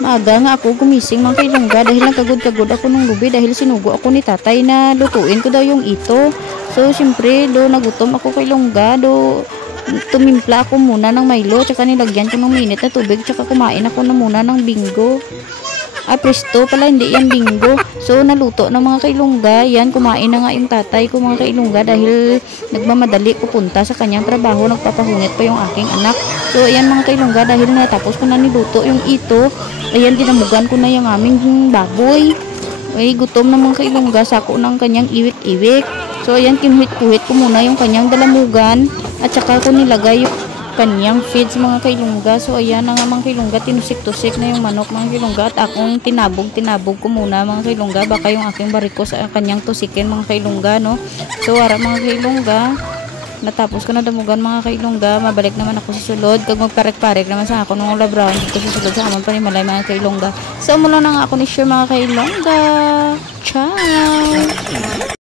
Maaga nga ako gumising mga kailongga dahil nagkagod-kagod ako nung lubi dahil sinugo ako ni tatay na lutuin ko daw yung ito. So, syempre, nagutom ako kailongga, tumimpla ako muna ng Milo, tsaka nilagyan ko ng minute na tubig, tsaka kumain ako na muna ng Bingo. Presto pala, hindi yan Bingo. So, naluto ng mga kailongga. Yan, kumain na nga yung tatay ko mga kailongga dahil nagmamadali pupunta sa kanyang trabaho. Nagpapahungit pa yung aking anak. So, ayan mga kailongga, dahil natapos ko na niluto yung ito. Ayan, dinamugan ko na yung aming baboy. Ay, gutom na mga kailongga, sako ng kanyang iwik-iwik. So, ayan, kinuhit-kuhit ko muna yung kanyang dalamugan. At saka ko nilagay yung kanyang feeds mga kailongga. So ayan na nga mga kailongga, tinusik-tusik na yung manok mga kailongga at akong tinabog ko muna mga kailongga, baka yung aking bariko sa kanyang tusikin mga kailongga, no. So ara mga kailongga, natapos ko na damugan mga kailongga, mabalik naman ako sa sulod kag magparek-parek naman sa ako nung labrawan dito sa sulod sa amon panimalay mga kailongga. So mula na nga ako ni share mga kailongga. Ciao.